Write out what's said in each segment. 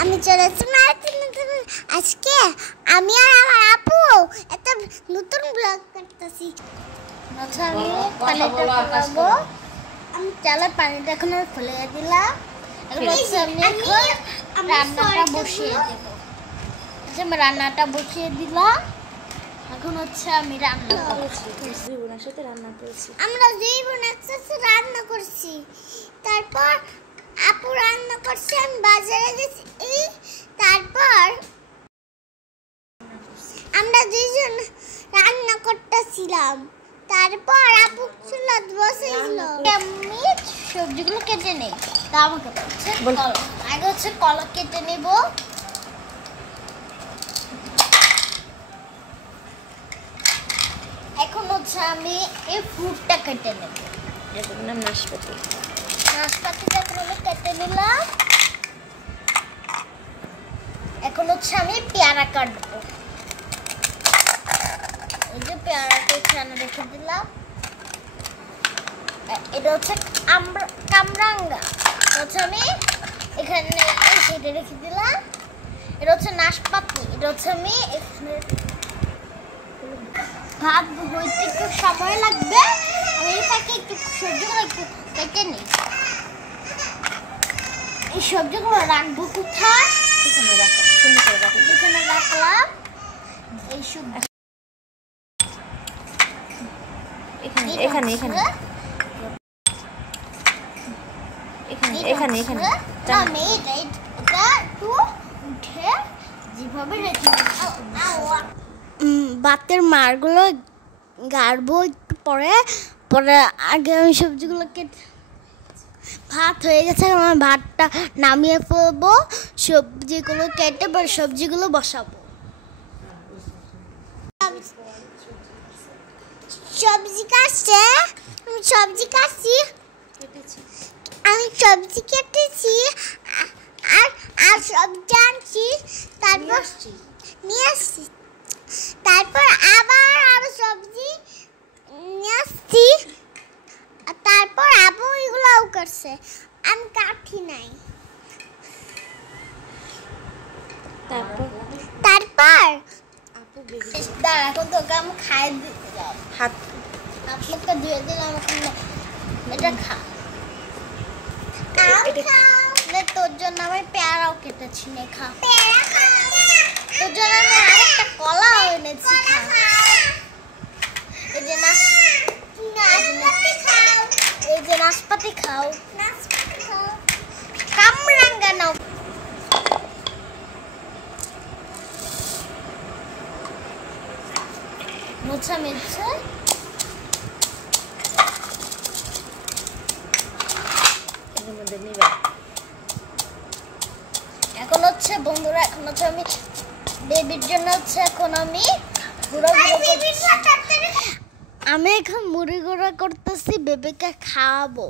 আমি চলেছি আজকে আমি আর আমার আপু একটা নতুন ব্লগ করতেছি। আমি চালের পানিটা এখন ফেলে দিলাম। রান্নাটা বসিয়ে দেবো। আমি রান্নাটা বসিয়ে দিলাম। এখন হচ্ছে আমি রান্না করছি। আমরা দুই বোন একসাথে রান্না করছি। তারপর আপু রান্না করছে, আমি বাজারে গেছি। তারপর আমরা দুইজন রান্না করতেছিলাম। তারপর আপু চুলা বসেছিল। আমি সবজিগুলো কেটে নেই। তা আমাকে আগে হচ্ছে কলা কেটে নেব। এখন হচ্ছে আমি এই ফ্রুটটা কেটে নেব। এটার নাম নাশপাতি। নাশপাতিটা আমি কেটে নিলাম। এখন হচ্ছে আমি পেয়ারা কাটবো। এই যে পেয়ারাটা এখানে রেখে দিলাম। এটা হচ্ছে কামরাঙ্গা। হচ্ছে আমি এখানে সেটা রেখে দিলাম। এটা হচ্ছে নাশপাতি। এটা হচ্ছে আমি এখানে ভাত হইতে একটু সময় লাগবে। আমি এটাকে একটু সবজিগুলো একটু কেটে নিই। এই সবজিগুলো রাখবো কোথায়? এখানে রাখলাম। এই সবজি এখানে আমি এটা একটু উঠে যেভাবে রেখে ভাতের মারগুলো গাড়বো একটু পরে। আগে আমি সবজিগুলো কেটে ভাত হয়ে গেছে। আমার ভাতটা নামিয়ে ফেলবো। সবজিগুলো কেটে পরে সবজিগুলো বসাবো। সবজি কাটছে, আমি সবজি কাটছি, আমি সবজি কেটেছি আর সবজি আনছি। তারপর নিয়ে আসছি। তারপর আবার আরো সবজি নিয়ে আসছি। তারপর আপু এগুলোও করছে, আমি কাটি নাই। তারপর এখন তোকে আমি খাই দিতে যাও। হাত মুখটা ধুয়ে দিলাম। এটা খা। তোর জন্য আমি পেয়ারাও কেটেছি। নে খা। তোর জন্য আমি আরেকটা কলা এনেছি। খা। এই যে নাশপাতি খাও। কামরাঙ্গা নাও। মোছা মিলছে। এখন হচ্ছে বন্ধুরা, এখন হচ্ছে আমি বেবির জন্য হচ্ছে এখন আমি এখন মুড়ি গুঁড়া করতেছি। বেবিকে খাওয়াবো।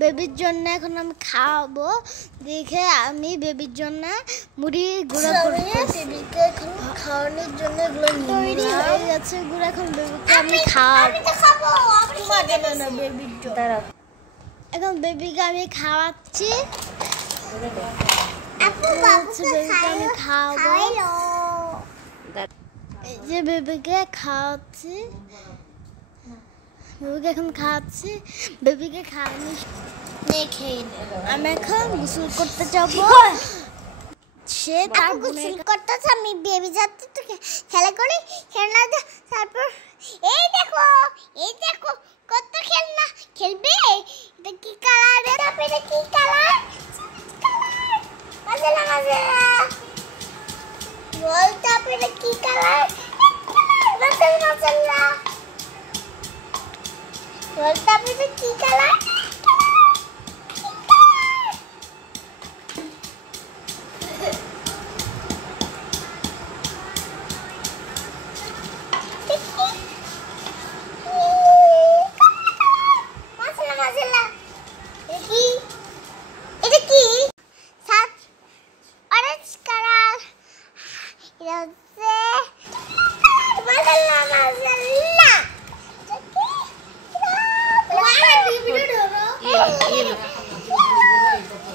বেবির জন্য এখন আমি খাওয়াবো দেখে আমি বেবির জন্য মুড়ি গুঁড়া করতেছি। বেবিকে এখন খাওয়ানোর জন্য এগুলো তৈরি হয়ে গেছে গুঁড়া। এখন বেবিকে আমি খাওয়াবো। এখন বেবিকে আমি খাওয়াচ্ছি। বেবিকে আমি খাওয়াবো। এই যে বেবিকে খাওয়াচ্ছি। বেবিকে এখন খাওয়াচ্ছি। বেবিকে খাওয়ানো খেয়ে আমি এখন গোসল করতে যাবো। সে তার গোসল করতেছে, আমি বেবি যাচ্ছে তো খেলা করি। খেলনা তারপর এই দেখো কত খেলনা খেলবে। এটা কি কালার? এটা কি কালার? বলতে আপনি কি কালার? বলতে আপনি কি কালার?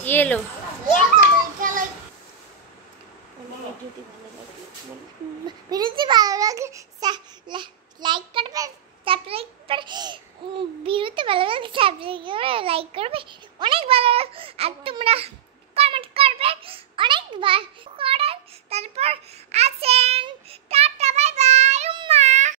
Yellow. ভিডিওটি ভালো লাগে ভিডিওটি ভালো লাগে লাইক করবে, সাবস্ক্রাইব করে ভিডিওটি ভালো লাগে সাবস্ক্রাইব করে লাইক করবে, অনেক ভালো। আর তোমরা